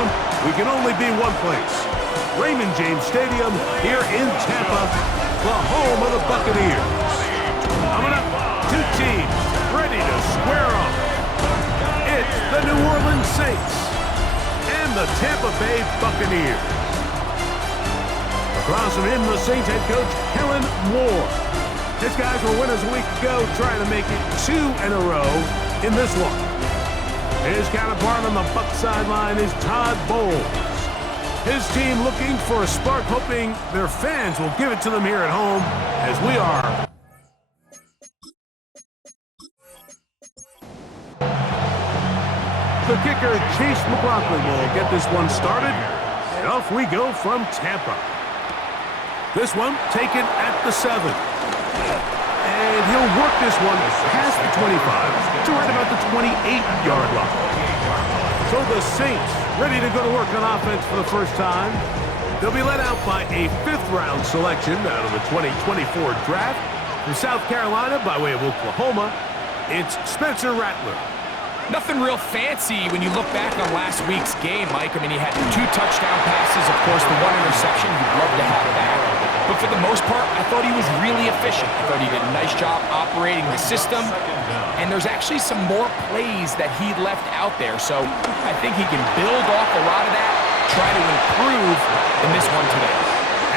zone, we can only be one place. Raymond James Stadium here in Tampa, the home of the Buccaneers. Coming up, two teams ready to square off. It's the New Orleans Saints and the Tampa Bay Buccaneers. Across from him, the Saints head coach, Kellen Moore. His guys were winners a week ago, trying to make it 2 in a row in this one. His counterpart on the Buck sideline is Todd Bowles. His team looking for a spark, hoping their fans will give it to them here at home, as we are. The kicker, Chase McLaughlin, will get this one started, and off we go from Tampa. This one taken at the 7. And he'll work this one past the 25 to right about the 28-yard line. So the Saints ready to go to work on offense for the first time. They'll be led out by a 5th-round selection out of the 2024 draft. From South Carolina by way of Oklahoma, it's Spencer Rattler. Nothing real fancy when you look back on last week's game, Mike. I mean, he had 2 touchdown passes, of course, the 1 interception. You'd love to have that. But for the most part, I thought he was really efficient. I thought he did a nice job operating the system. And there's actually some more plays that he left out there. So I think he can build off a lot of that, try to improve in this one today.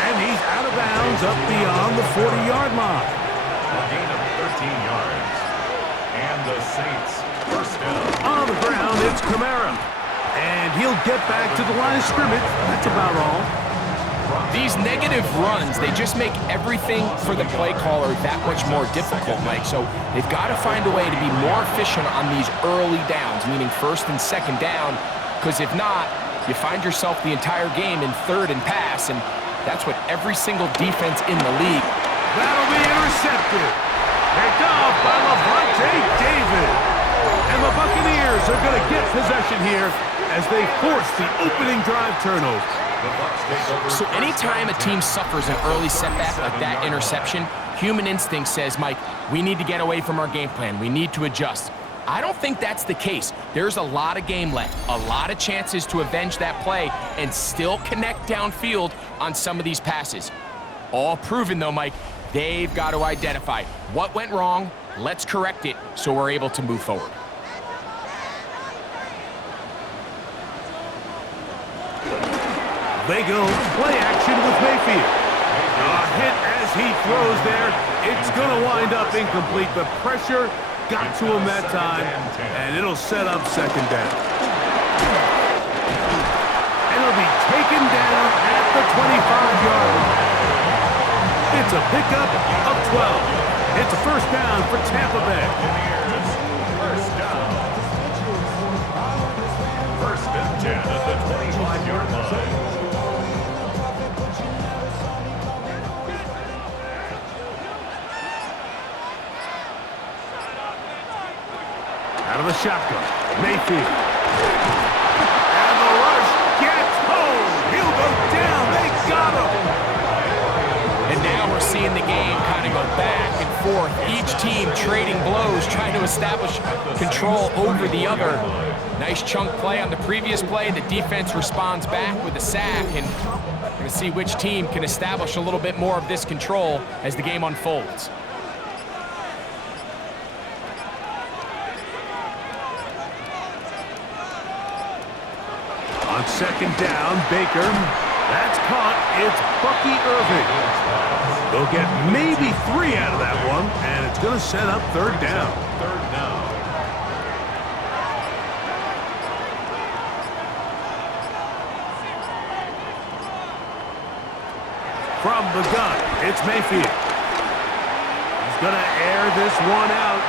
And he's out of bounds up beyond the 40-yard line. A gain of 13 yards. And the Saints first down. On the ground, it's Kamara. And he'll get back to the line of scrimmage. That's about all. These negative runs, they just make everything for the play caller that much more difficult, Mike. So they've got to find a way to be more efficient on these early downs, meaning 1st and 2nd down, because if not, you find yourself the entire game in 3rd and pass, and that's what every single defense in the league. That'll be intercepted. Picked off by Levante David. And the Buccaneers are going to get possession here as they force the opening drive turnover. So anytime a team suffers an early setback like that interception, human instinct says, Mike, we need to get away from our game plan. We need to adjust. I don't think that's the case. There's a lot of game left, a lot of chances to avenge that play and still connect downfield on some of these passes. All proven, though, Mike, they've got to identify what went wrong, let's correct it so we're able to move forward. They go play action with Mayfield. A hit as he throws there. It's going to wind up incomplete. The pressure got to him that time, and it'll set up 2nd down. And it'll be taken down at the 25-yard line. It's a pickup of 12. It's a 1st down for Tampa Bay. First down. 1st and 10 at the 25-yard line. Out of the shotgun, Mayfield. And the rush gets home. He'll go down. They got him. And now we're seeing the game kind of go back and forth. Each team trading blows, trying to establish control over the other. Nice chunk play on the previous play. The defense responds back with a sack. And we're going to see which team can establish a little bit more of this control as the game unfolds. On 2nd down, Baker. That's caught. It's Bucky Irving. They'll get maybe 3 out of that one, and it's going to set up 3rd down. 3rd down. From the gun, it's Mayfield. He's going to air this one out.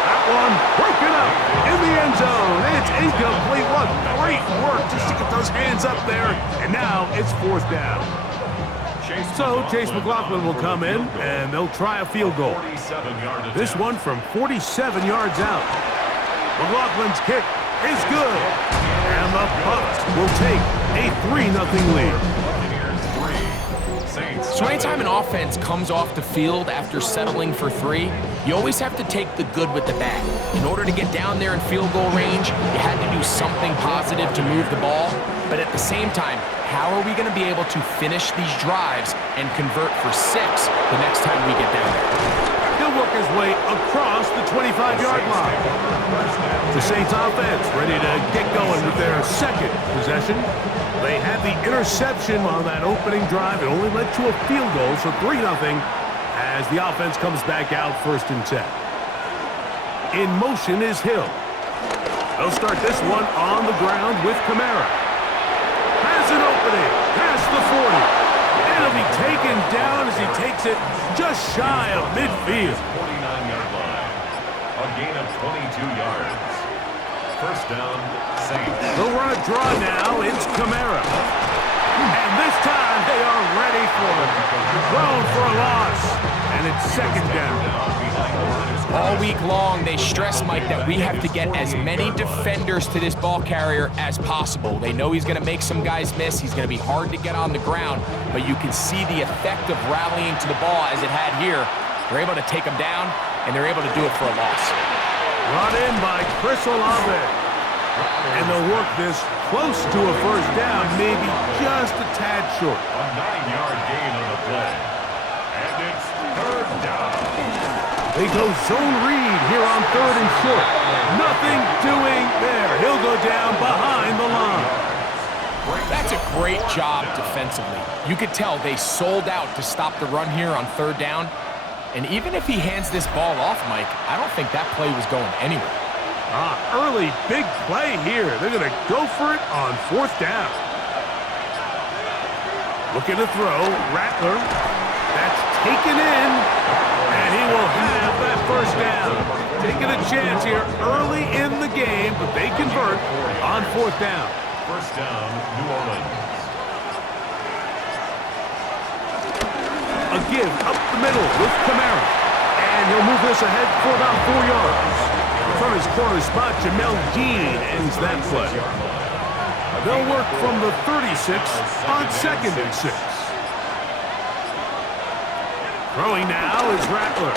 That one broken up in the end zone. It's incomplete. What great work just to get those hands up there. And now it's 4th down. So Chase McLaughlin will come in, and they'll try a field goal. This one from 47 yards out. McLaughlin's kick is good. And the Bucs will take a 3-0 lead. So anytime an offense comes off the field after settling for 3, you always have to take the good with the bad. In order to get down there in field goal range, you had to do something positive to move the ball. But at the same time, how are we going to be able to finish these drives and convert for 6 the next time we get down there? He'll work his way across the 25-yard line. The Saints offense ready to get going with their second possession. They had the interception on that opening drive. It only led to a field goal, so 3-0 as the offense comes back out 1st and 10. In motion is Hill. They'll start this one on the ground with Kamara. Has an opening past the 40. It'll be taken down as he takes it just shy of midfield. 49-yard line. A gain of 22 yards. 1st down, Saints. They'll run a draw now. It's Kamara. And this time they are ready for it. Thrown for a loss. And it's 2nd down. All week long, they stress, Mike, that we have to get as many defenders to this ball carrier as possible. They know he's going to make some guys miss. He's going to be hard to get on the ground, but you can see the effect of rallying to the ball as it had here. They're able to take him down, and they're able to do it for a loss. Brought in by Chris Olave. And they'll work this close to a 1st down, maybe just a tad short. A 9-yard gain on the play. And it's 3rd down. They go zone read here on 3rd and short. Nothing doing there. He'll go down behind the line. That's a great job defensively. You could tell they sold out to stop the run here on 3rd down. And even if he hands this ball off, Mike, I don't think that play was going anywhere. Early big play here. They're going to go for it on 4th down. Looking to throw. Rattler. That's taken in. And he will have that 1st down. Taking a chance here early in the game, but they convert on 4th down. 1st down, New Orleans. A give up the middle with Kamara. And he'll move this ahead for about 4 yards. From his corner spot, Jamel Dean ends that play. They'll work from the 36 on 2nd and 6. Throwing now is Rattler.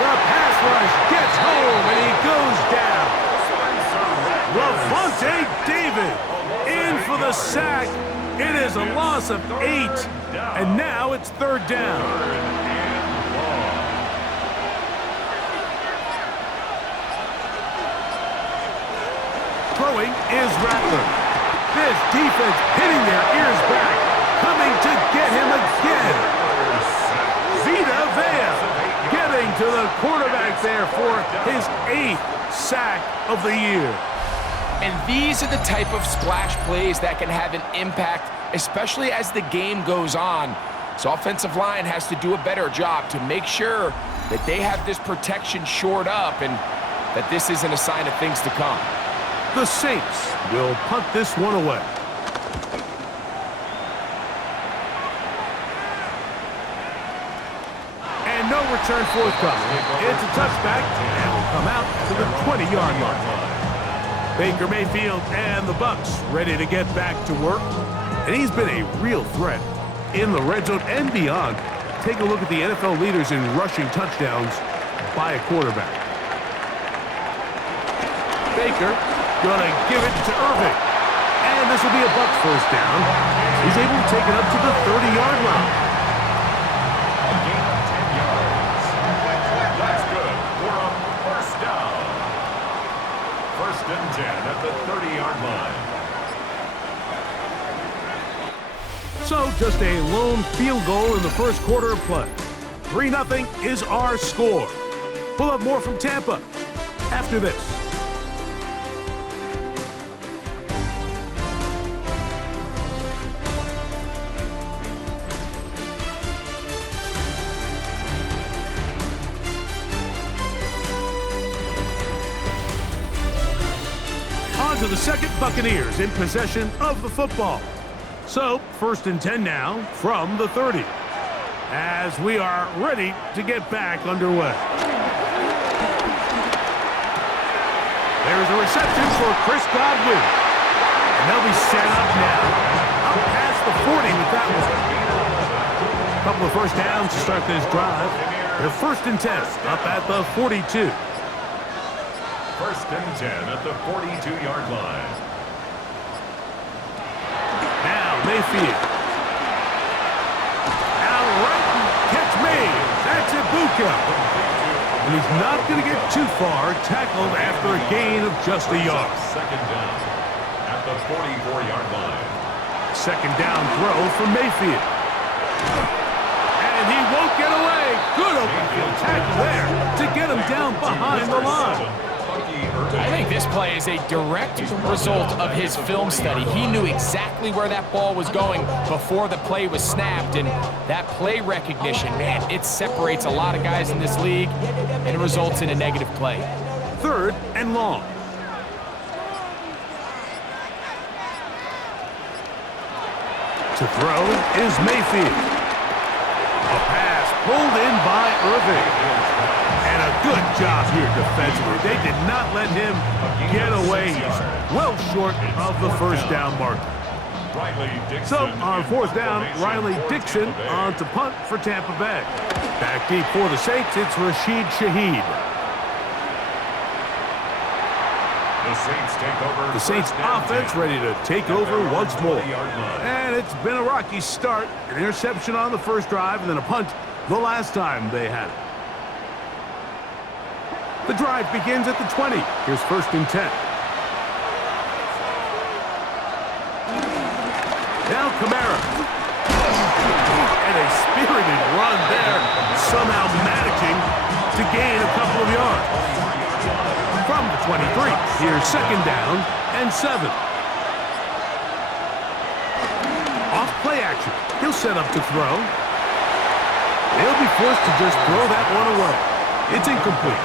The pass rush gets home, and he goes down. Lavonte David in for the sack. It is a loss of 8, and now it's 3rd down. Throwing is Rattler. This defense hitting their ears back, coming to get him again. Vita Vea getting to the quarterback there for his 8th sack of the year. And these are the type of splash plays that can have an impact, especially as the game goes on. So offensive line has to do a better job to make sure that they have this protection shored up and that this isn't a sign of things to come. The Saints will punt this one away. And no return forthcoming. It's a touchback and will come out to the 20-yard line. Baker Mayfield and the Bucs ready to get back to work. And he's been a real threat in the red zone and beyond. Take a look at the NFL leaders in rushing touchdowns by a quarterback. Baker gonna give it to Irving. And this will be a Bucs 1st down. He's able to take it up to the 30-yard line. A gain of 10 yards. That's good. We're on 1st down. 1st and 10 at the 30-yard line. So just a lone field goal in the 1st quarter of play. 3-0 is our score. We'll have more from Tampa after this. On to the 2nd, Buccaneers in possession of the football. So, 1st and 10 now from the 30, as we are ready to get back underway. There's a reception for Chris Godwin, and they'll be set up now. Up past the 40 with that one. Couple of first downs to start this drive. They're 1st and 10 up at the 42. 1st and 10 at the 42-yard line. Now Mayfield. Now right, catch me. That's Ibuka. And he's not going to get too far, tackled after a gain of just a yard. 2nd down at the 44-yard line. 2nd down throw from Mayfield. And he won't get away. Good open field tackle there to get him down behind the line. I think this play is a direct result of his film study. He knew exactly where that ball was going before the play was snapped, and that play recognition, man, it separates a lot of guys in this league, and it results in a negative play. 3rd and long. To throw is Mayfield. A pass pulled in by Irving. And a good job here defensively. They did not let him get away. He's well short of the first down marker. So on 4th down, Riley Dixon on to punt for Tampa Bay. Back deep for the Saints, it's Rashid Shaheed. The Saints offense ready to take over once more. And it's been a rocky start. An interception on the first drive and then a punt the last time they had it. The drive begins at the 20. Here's 1st and 10. Now Kamara. And a spirited run there, somehow managing to gain a couple of yards. From the 23, here's 2nd down and 7. Off play action. He'll set up to throw. He'll be forced to just throw that one away. It's incomplete.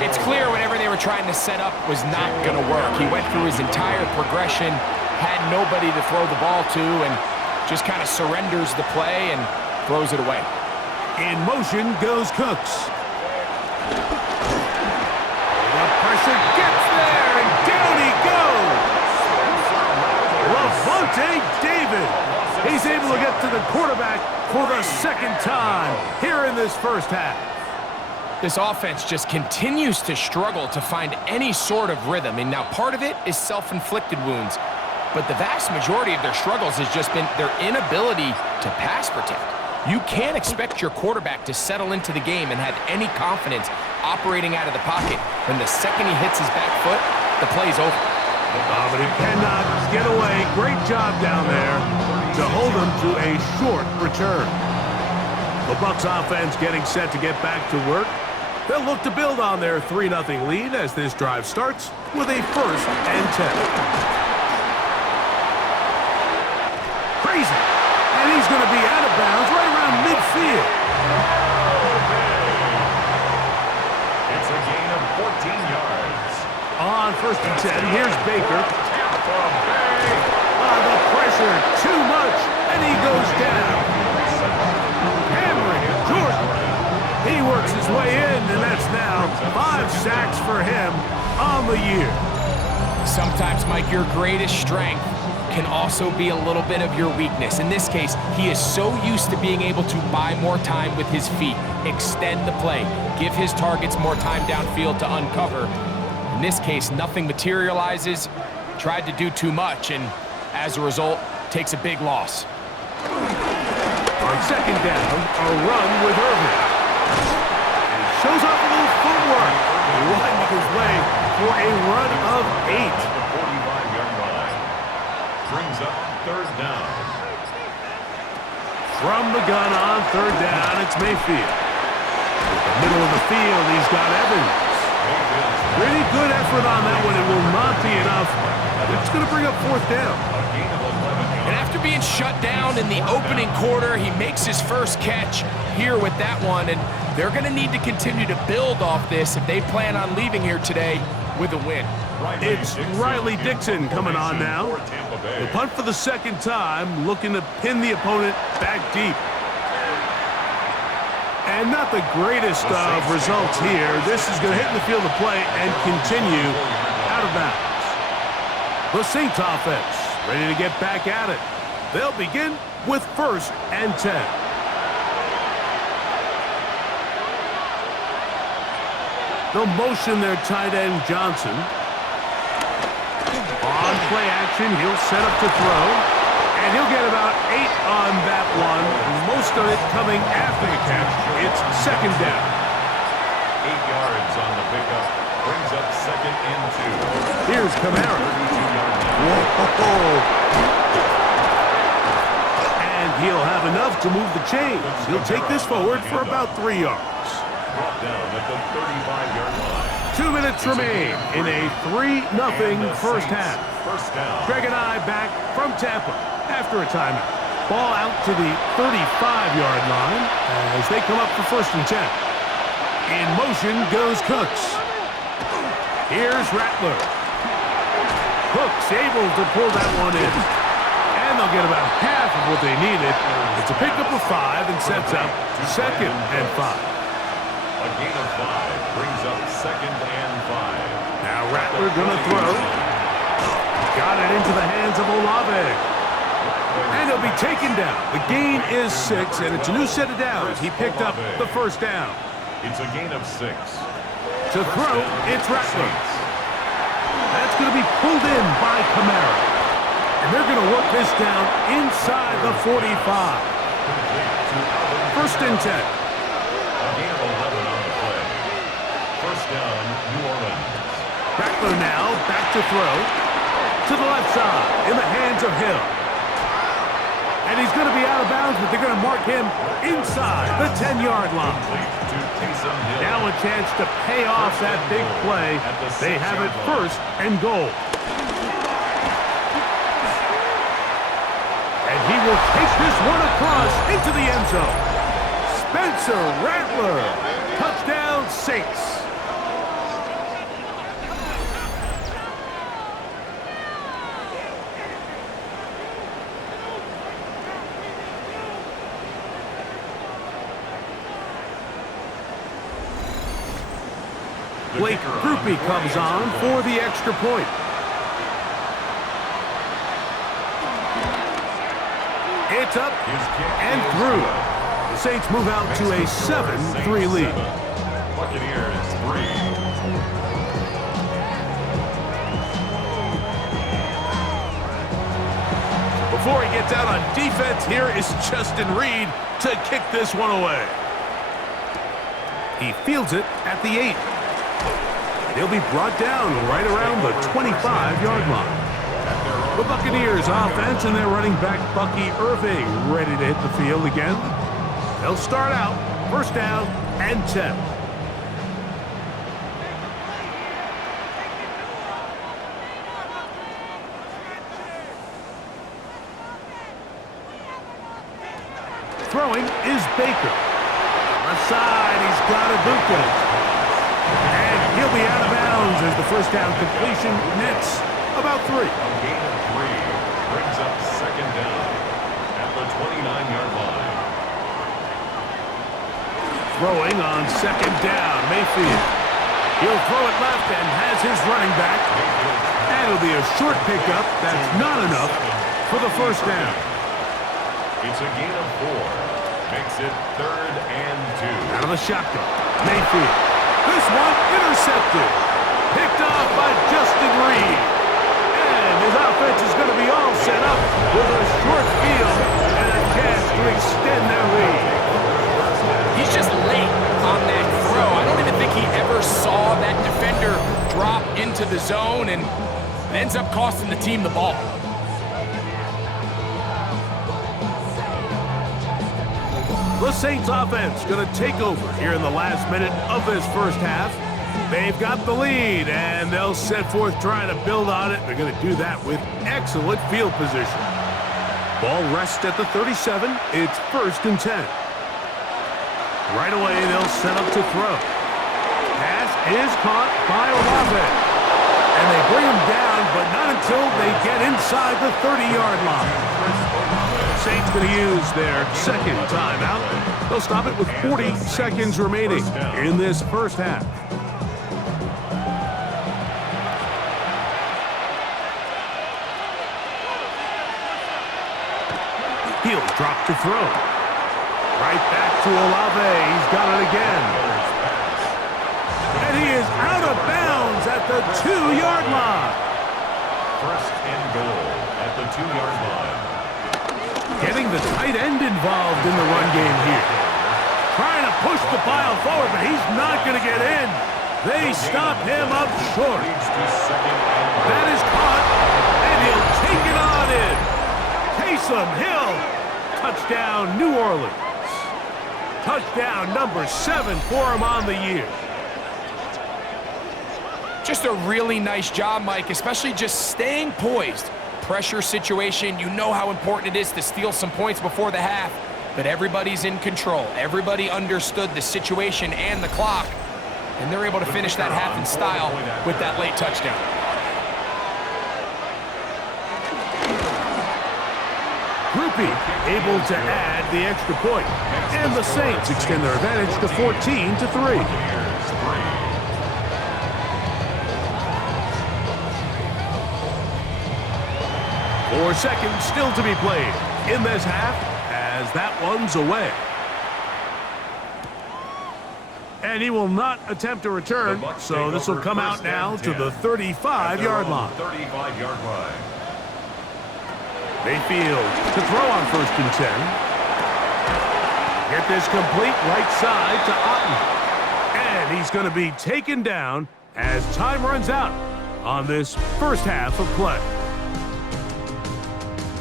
It's clear whatever they were trying to set up was not going to work. He went through his entire progression, had nobody to throw the ball to, and just kind of surrenders the play and throws it away. In motion goes Cooks. The pressure gets there, and down he goes. Lavonte David. He's able to get to the quarterback for the 2nd time here in this first half. This offense just continues to struggle to find any sort of rhythm. And now part of it is self-inflicted wounds. But the vast majority of their struggles has just been their inability to pass protect. You can't expect your quarterback to settle into the game and have any confidence operating out of the pocket. When the second he hits his back foot, the play's over. But he cannot get away. Great job down there to hold him to a short return. The Bucs offense getting set to get back to work. They'll look to build on their 3-0 lead as this drive starts with a 1st and 10. Crazy. And he's going to be out of bounds right around midfield. It's a gain of 14 yards. On 1st and 10, here's Baker. The pressure, too much, and he goes down. Hammering it, Jordan. He works his way in, and that's now 5 sacks for him on the year. Sometimes, Mike, your greatest strength can also be a little bit of your weakness. In this case, he is so used to being able to buy more time with his feet, extend the play, give his targets more time downfield to uncover. In this case, nothing materializes, tried to do too much, and as a result, takes a big loss. On 2nd down, a run with Irving. And he shows off a little footwork, winding his way for a run of 8. The 45-yard line brings up 3rd down. From the gun on 3rd down, it's Mayfield. With the middle of the field, he's got Evans. Pretty good effort on that one. It will not be enough. It's going to bring up 4th down. And after being shut down in the opening quarter, he makes his first catch here with that one, and they're going to need to continue to build off this if they plan on leaving here today with a win. It's Riley Dixon coming on now. The punt for the 2nd time, looking to pin the opponent back deep. And not the greatest of results here. This is going to hit in the field of play and continue out of bounds. The Saints offense ready to get back at it. They'll begin with 1st and 10. They'll motion their tight end, Johnson. On play action, he'll set up to throw. And he'll get about 8 on that one. Most of it coming after the catch. It's second down. 8 yards on the pickup. Brings up second and 2. Here's Kamara. 32-yard line. Whoa. And he'll have enough to move the chains. He'll take this forward for about 3 yards. Brought down at the 35-yard line. 2 minutes remain in a 3-0 first half. First down. Greg and I back from Tampa after a timeout. Ball out to the 35-yard line as they come up for first and 10. In motion goes Cooks. Here's Rattler. Cooks able to pull that one in. And they'll get about half of what they needed. It's a pickup of 5 and sets up second and 5. A gain of 5 brings up second and 5. Now Rattler gonna throw. Got it into the hands of Olave. And he'll be taken down. The gain is 6, and it's a new set of downs. He picked up the first down. It's a gain of 6. To throw, it's Rattler. That's going to be pulled in by Kamara. And they're going to work this down inside the 45. First and 10. A gain of 11 on the play. First down, New Orleans. Rattler now back to throw. To the left side, in the hands of Hill. And he's going to be out of bounds, but they're going to mark him inside the 10-yard line. Now a chance to pay off that big play. They have it first and goal. And he will take this one across into the end zone. Spencer Rattler. Touchdown, Saints. Blake Grupe comes on for the extra point. It's up and through. The Saints move out to a 7-3 lead. Buccaneers 3. Before he gets out on defense, here is Justin Reed to kick this one away. He fields it at the 8. He'll be brought down right around the 25-yard line. The Buccaneers offense and their running back Bucky Irving ready to hit the field again. They'll start out first down and 10. Throwing is Baker. Left side, he's got Ibuka. And he'll be out of bounds as the first down completion nets about 3. A gain of 3 brings up second down at the 29-yard line. Throwing on second down, Mayfield. He'll throw it left and has his running back. And it'll be a short pickup. That's not enough for the first down. It's a gain of 4. Makes it third and 2. Out of the shotgun, Mayfield. This one intercepted. Picked off by Justin Reed. And his offense is going to be all set up with a short field and a chance to extend their lead. He's just late on that throw. I don't even think he ever saw that defender drop into the zone, and it ends up costing the team the ball. The Saints offense going to take over here in the last minute of this first half. They've got the lead, and they'll set forth trying to build on it. They're going to do that with excellent field position. Ball rests at the 37. It's first and 10. Right away, they'll set up to throw. Pass is caught by Olave. And they bring him down, but not until they get inside the 30-yard line. Saints going to use their second timeout. They'll stop it with 40 seconds remaining in this first half. He'll drop to throw. Right back to Olave. He's got it again. And And he is out of bounds at the 2-yard line. First and goal at the 2-yard line. Getting the tight end involved in the run game here. Trying to push the pile forward, but he's not going to get in. They stop him up short. That is caught, and he'll take it on in. Taysom Hill. Touchdown, New Orleans. Touchdown number 7 for him on the year. Just a really nice job, Mike, especially just staying poised. Pressure situation, you know how important it is to steal some points before the half, but everybody's in control. Everybody understood the situation and the clock, and they're able to finish that half in style with that late touchdown. Groupie able to add the extra point, and the Saints extend their advantage to 14-3. 4 seconds still to be played in this half as that one's away. And he will not attempt a return, so this will come out now to the 35-yard line. 35-yard line. Mayfield to throw on 1st and 10. Get this complete right side to Otten. And he's going to be taken down as time runs out on this first half of play.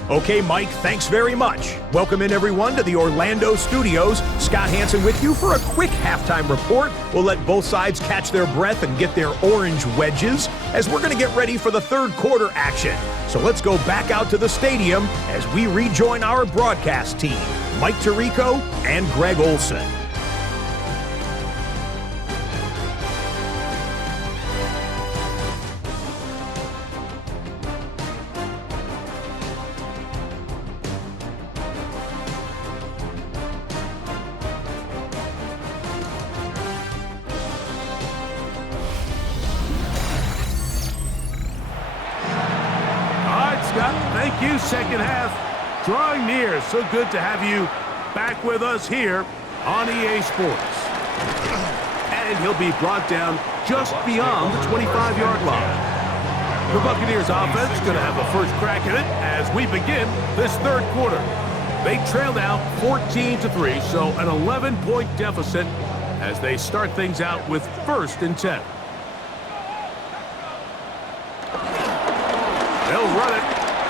Okay, Mike, thanks very much. Welcome in, everyone, to the Orlando studios. Scott Hansen with you for a quick halftime report. We'll let both sides catch their breath and get their orange wedges as we're going to get ready for the third quarter action. So let's go back out to the stadium as we rejoin our broadcast team, Mike Tirico and Greg Olson. Thank you, second half. Drawing near. So good to have you back with us here on EA Sports. And he'll be brought down just beyond the 25-yard line. The Buccaneers offense going to have the first crack at it as we begin this third quarter. They trail now 14-3, so an 11-point deficit as they start things out with 1st and 10. They'll run it.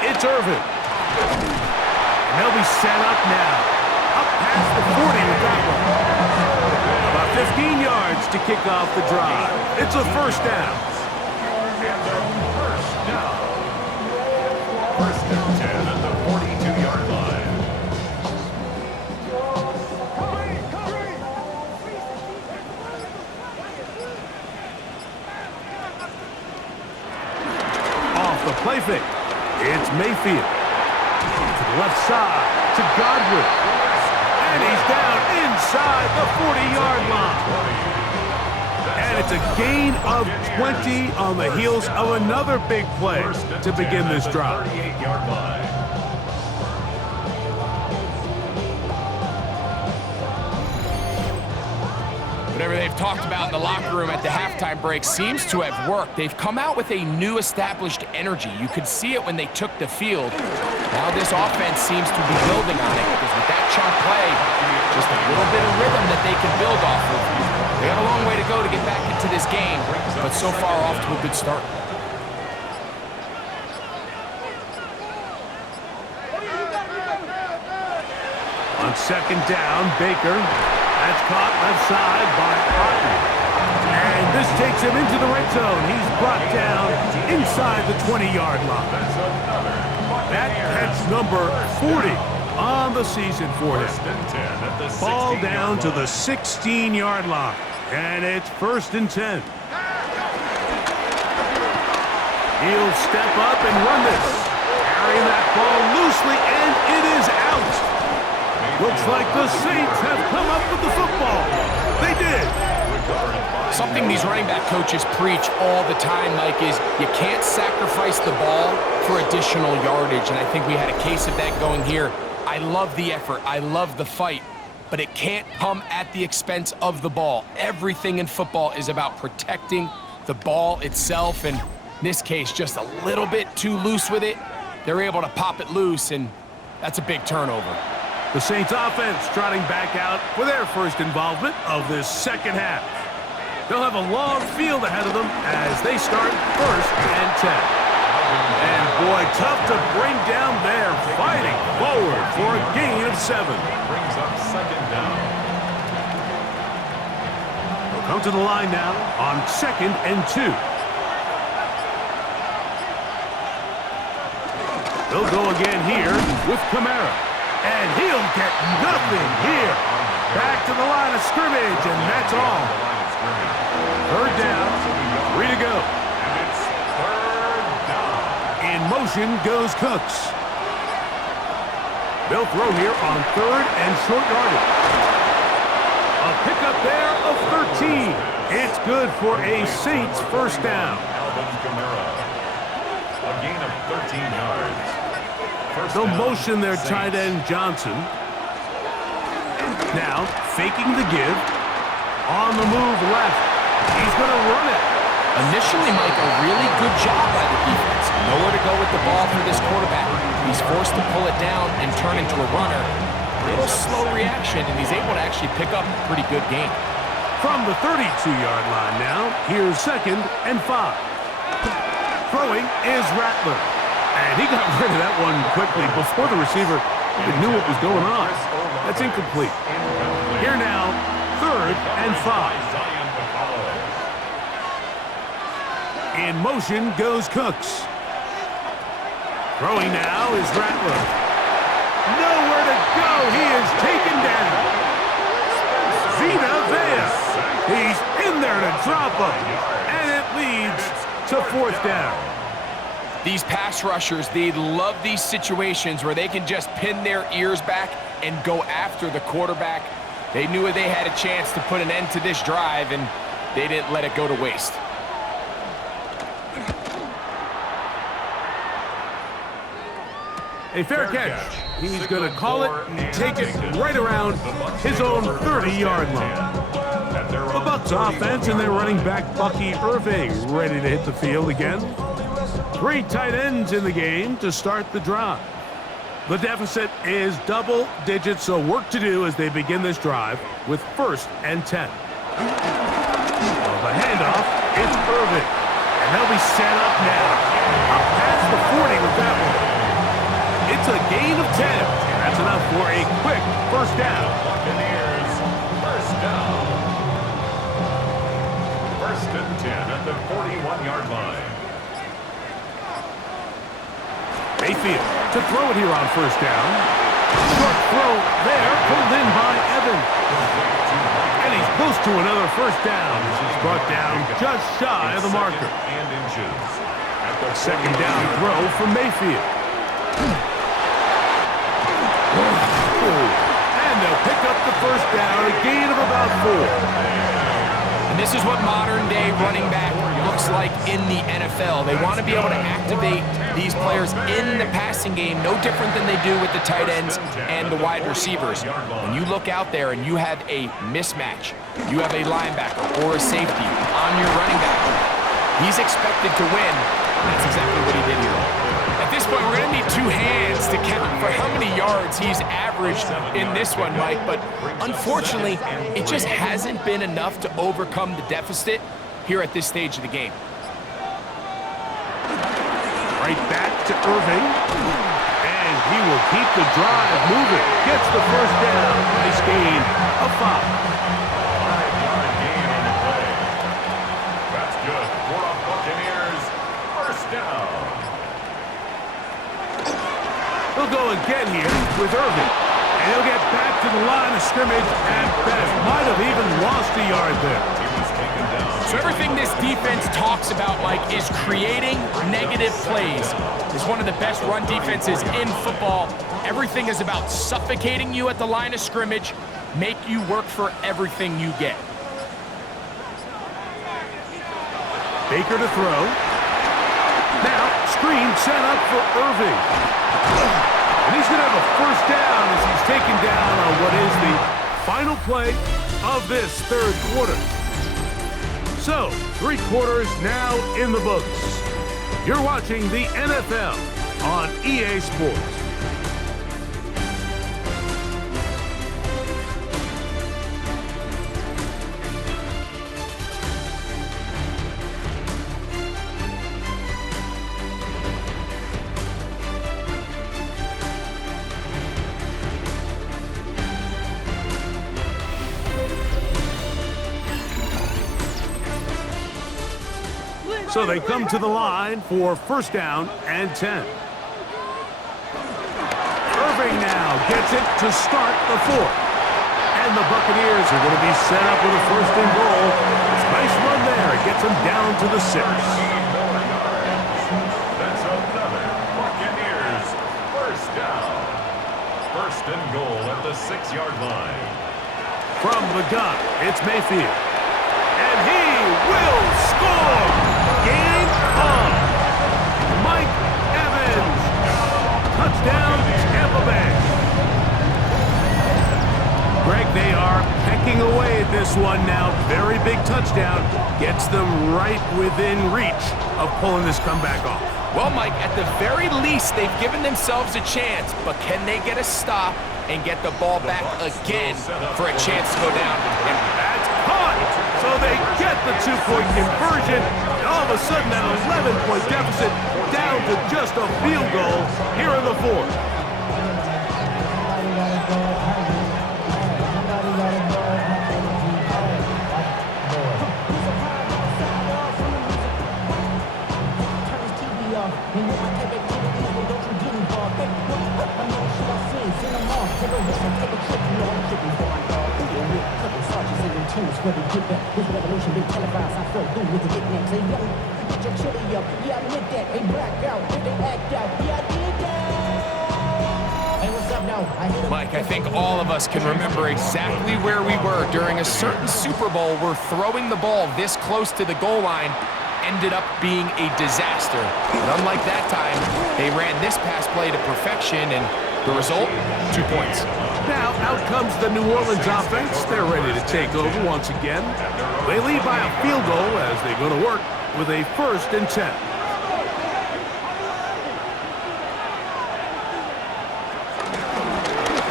It's Irvin. And they'll be set up now. Up past the 40 with that one. About 15 yards to kick off the drive. It's a first down. And a first down. 1st and 10 at the 42-yard line. Off the play fake. It's Mayfield. To the left side, to Godwin. And he's down inside the 40-yard line. And it's a gain of 20 on the heels of another big play to begin this drive. 38-yard line. Whatever they've talked about in the locker room at the halftime break seems to have worked. They've come out with a new established energy. You could see it when they took the field. Now this offense seems to be building on it because with that chunk play, just a little bit of rhythm that they can build off of. They got a long way to go to get back into this game, but so far off to a good start. On 2nd down, Baker. That's caught left side by Otten. And this takes him into the red zone. He's brought down inside the 20-yard line. That's number 40 on the season for him. Ball down to the 16-yard line. And it's 1st and 10. He'll step up and run this. Carrying that ball loosely, and it is out. Looks like the Saints have come up with the football. They did. Something these running back coaches preach all the time, Mike, is you can't sacrifice the ball for additional yardage, and I think we had a case of that going here. I love the effort. I love the fight. but it can't come at the expense of the ball. Everything in football is about protecting the ball itself, and in this case, just a little bit too loose with it. They're able to pop it loose, and that's a big turnover. The Saints offense trotting back out for their first involvement of this second half. They'll have a long field ahead of them as they start 1st and 10. And boy, tough to bring down there, fighting forward for a gain of 7. Brings up 2nd down. They'll come to the line now on 2nd and 2. They'll go again here with Kamara. And he'll get nothing here. Back to the line of scrimmage, and that's all. 3rd down, 3 to go. And it's 3rd down. In motion goes Cooks. They'll throw here on 3rd and short yardage. A pickup there of 13. It's good for a Saints first down. Alvin Kamara. A gain of 13 yards. They'll motion their tight end Johnson. Now, faking the give. On the move left. He's going to run it. Initially, Mike, a really good job by the defense. Nowhere to go with the ball for this quarterback. He's forced to pull it down and turn into a runner. A little slow reaction, and he's able to actually pick up a pretty good game. From the 32-yard line now, here's 2nd and 5. Throwing is Rattler. And he got rid of that one quickly before the receiver even knew what was going on. That's incomplete. Here now, 3rd and 5. In motion goes Cooks. Throwing now is Rattler. Nowhere to go. He is taken down. Vita Vea. He's in there to drop him. And it leads to 4th down. These pass rushers, they love these situations where they can just pin their ears back and go after the quarterback. They knew they had a chance to put an end to this drive, and they didn't let it go to waste. A fair catch. He's going to call it and take it right around his own 30-yard line. The Bucs offense and their running back Bucky Irving ready to hit the field again. 3 tight ends in the game to start the drive. The deficit is double digits, so work to do as they begin this drive with 1st and 10. The handoff, it's Irving. And they'll be set up now. Up past the 40 with that one. It's a gain of 10. That's enough for a quick first down. Buccaneers, first down. 1st and 10 at the 41-yard line. Mayfield to throw it here on 1st down. Short throw there, pulled in by Evans. And he's close to another 1st down. This is brought down just shy of the marker. And inches. At the 2nd down throw for Mayfield. And they'll pick up the 1st down, a gain of about 4. And this is what modern-day running back looks like in the NFL. They want to be able to activate these players in the passing game, no different than they do with the tight ends and the wide receivers. When you look out there and you have a mismatch, you have a linebacker or a safety on your running back, he's expected to win, and that's exactly what he did here. At this point, we're going to need 2 hands to count for how many yards he's averaged in this one, Mike, but unfortunately, it just hasn't been enough to overcome the deficit here at this stage of the game. Right back to Irving. And he will keep the drive moving. Gets the 1st down. Nice gain of 5. 5-yard gain on the play. That's good for a Buccaneers first down. He'll go again here with Irving. And he'll get back to the line of scrimmage at best. Might have even lost a yard there. He was taken down. So everything this defense talks about, Mike, is creating negative plays. It's one of the best run defenses in football. Everything is about suffocating you at the line of scrimmage, make you work for everything you get. Baker to throw. Now, screen set up for Irving. And he's going to have a 1st down as he's taken down on what is the final play of this third quarter. So, 3 quarters now in the books. You're watching the NFL on EA Sports. So they come to the line for first down and 10. Irving now gets it to start the fourth. And the Buccaneers are going to be set up with a first and goal. It's a nice run there. It gets them down to the 6. That's another Buccaneers first down. First and goal at the 6-yard line. From the gun, it's Mayfield. And he will score! Game on! Mike Evans! Touchdown, Tampa Bay! Greg, they are pecking away at this one now. Very big touchdown. Gets them right within reach of pulling this comeback off. Well, Mike, at the very least, they've given themselves a chance, but can they get a stop and get the ball back again for a chance to go down? And that's caught! So they get the 2-point conversion, and all of a sudden that 11-point deficit down to just a field goal here in the fourth. Mike, I think all of us can remember exactly where we were during a certain Super Bowl where throwing the ball this close to the goal line ended up being a disaster. But unlike that time, they ran this pass play to perfection, and the result, 2 points. Now, out comes the New Orleans offense. They're ready to take over once again. They lead by a field goal as they go to work with a first and 10.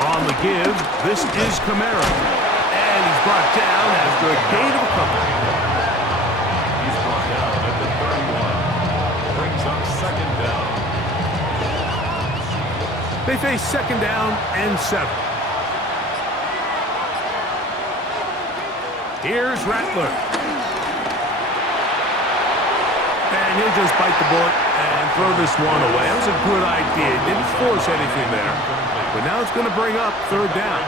On the give, this is Kamara. And he's brought down after a gain of a couple. He's brought down at the 31. Brings up second down. They face second down and 7. Here's Rattler. And he'll just bite the bullet and throw this one away. That was a good idea. Didn't force anything there. But now it's going to bring up third down.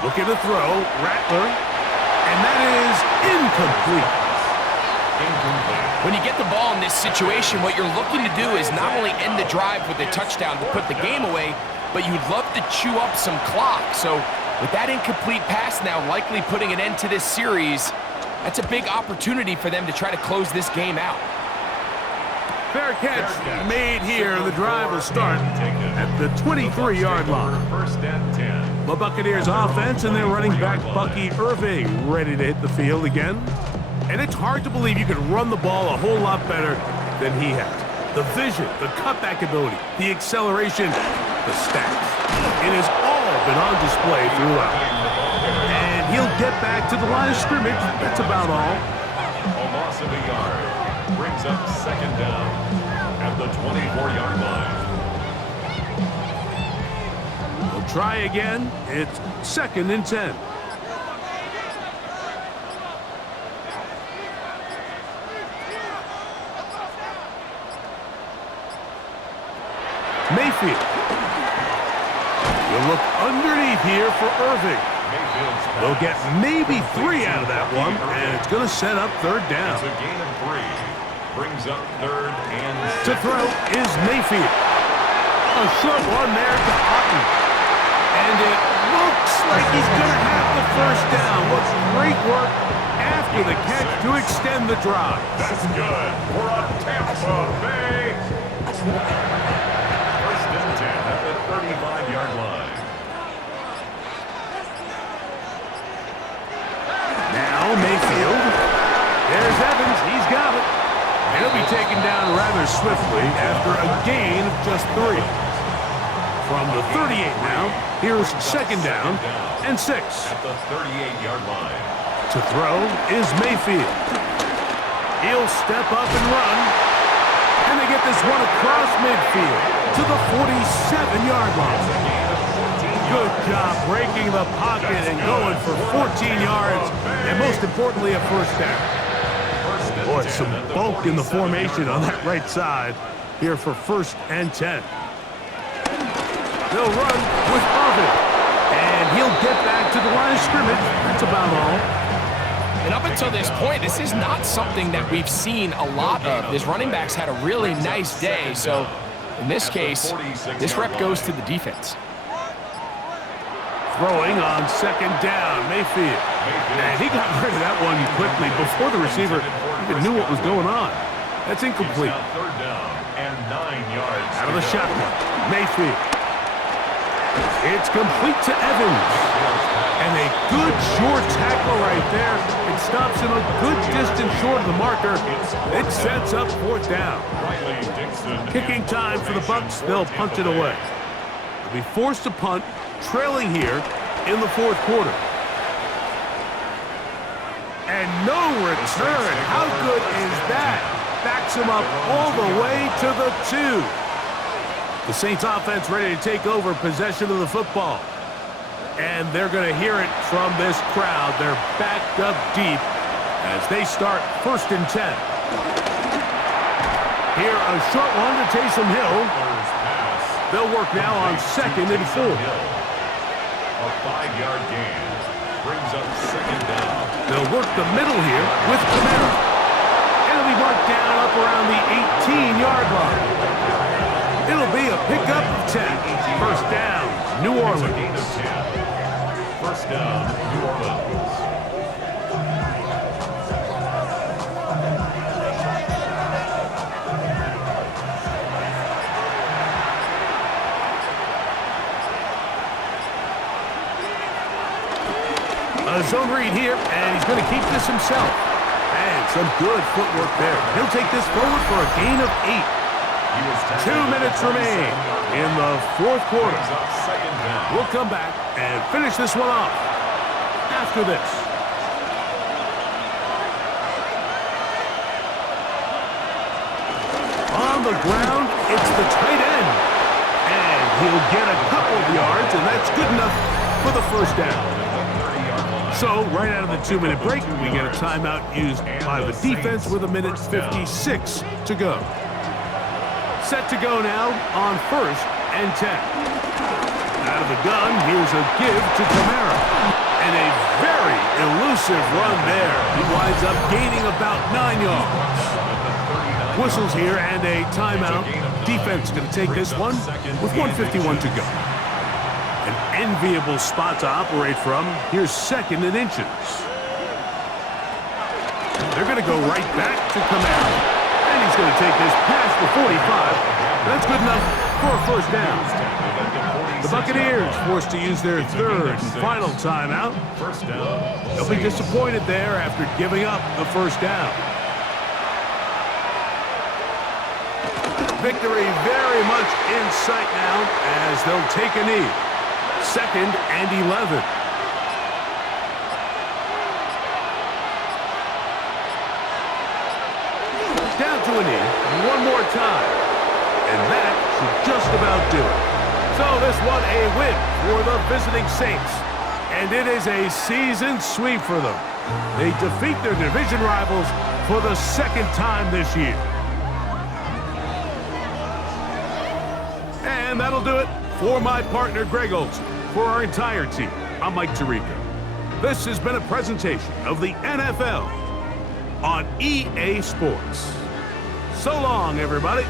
Looking to throw. Rattler. And that is incomplete. When you get the ball in this situation, what you're looking to do is not only end the drive with a touchdown to put the game away, but you'd love to chew up some clock. So with that incomplete pass now likely putting an end to this series, that's a big opportunity for them to try to close this game out. Fair catch made here. The drive will start at the 23-yard line. First and 10. The Buccaneers offense and their running back Bucky Irving ready to hit the field again. And it's hard to believe you can run the ball a whole lot better than he has. The vision, the cutback ability, the acceleration, the stats. It has all been on display throughout. And he'll get back to the line of scrimmage. That's about all. A loss of a yard. Brings up second down at the 24-yard line. We'll try again. It's second and 10. Mayfield. You'll look underneath here for Irving. They'll get maybe 3 out of that one, and it's going to set up third down. It's a gain of 3. Brings up third and 6. To throw is Mayfield. A short one there to Otten. And it looks like he's going to have the first down. What great work after the catch to extend the drive. That's good for a Tampa Bay. First and 10 at the 35. swiftly after a gain of just 3. From the 38 now, here's second down and 6. At the 38-yard line. To throw is Mayfield. He'll step up and run. And they get this one across midfield to the 47-yard line. Good job breaking the pocket and going for 14 yards, and most importantly, a first down. Boy, some bulk in the formation on that right side here for 1st and 10. They'll run with Irvin, and he'll get back to the line of scrimmage. That's about all. And up until this point, this is not something that we've seen a lot of. His running backs had a really nice day, so in this case, this rep goes to the defense. Throwing on second down, Mayfield. And he got rid of that one quickly before the receiver even knew what was going on. That's incomplete. Third down and 9 yards. Out of the shotgun, Mayfield. It's complete to Evans. And a good short tackle right there. It stops him a good distance short of the marker. It sets up 4th down. Kicking time for the Bucs. They'll punt it away. They'll be forced to punt, trailing here in the 4th quarter. And no return. How good is that? Backs him up all the way to the 2. The Saints offense ready to take over possession of the football. And they're going to hear it from this crowd. They're backed up deep as they start 1st and 10. Here, a short one to Taysom Hill. They'll work now on 2nd and 4. A 5-yard gain brings up 2nd down. They'll work the middle here with Camara. It'll be marked down up around the 18-yard line. It'll be a pickup of 10. 1st down, New Orleans. 1st down, New Orleans. A zone read here, and he's going to keep this himself. And some good footwork there. He'll take this forward for a gain of 8. 2 minutes remain in the 4th quarter. We'll come back and finish this one off after this. On the ground, it's the tight end. And he'll get a couple of yards, and that's good enough for the 1st down. So, right out of the 2-minute break, we get a timeout used by the defense with 1:56 to go. Set to go now on 1st and 10. Out of the gun, here's a give to Camara. And a very elusive run there. He winds up gaining about 9 yards. Whistles here and a timeout. Defense going to take this one with 1:51 to go. An enviable spot to operate from. Here's 2nd and inches. They're going to go right back to Camara. And he's going to take this past the 45. That's good enough for a 1st down. The Buccaneers forced to use their 3rd and final timeout. They'll be disappointed there after giving up the 1st down. Victory very much in sight now as they'll take a knee. 2nd and 11. Down to a knee one more time. And that should just about do it. So this one a win for the visiting Saints. And it is a season sweep for them. They defeat their division rivals for the 2nd time this year. And that'll do it for my partner, Greg Olson. For our entire team, I'm Mike Tirico. This has been a presentation of the NFL on EA Sports. So long, everybody.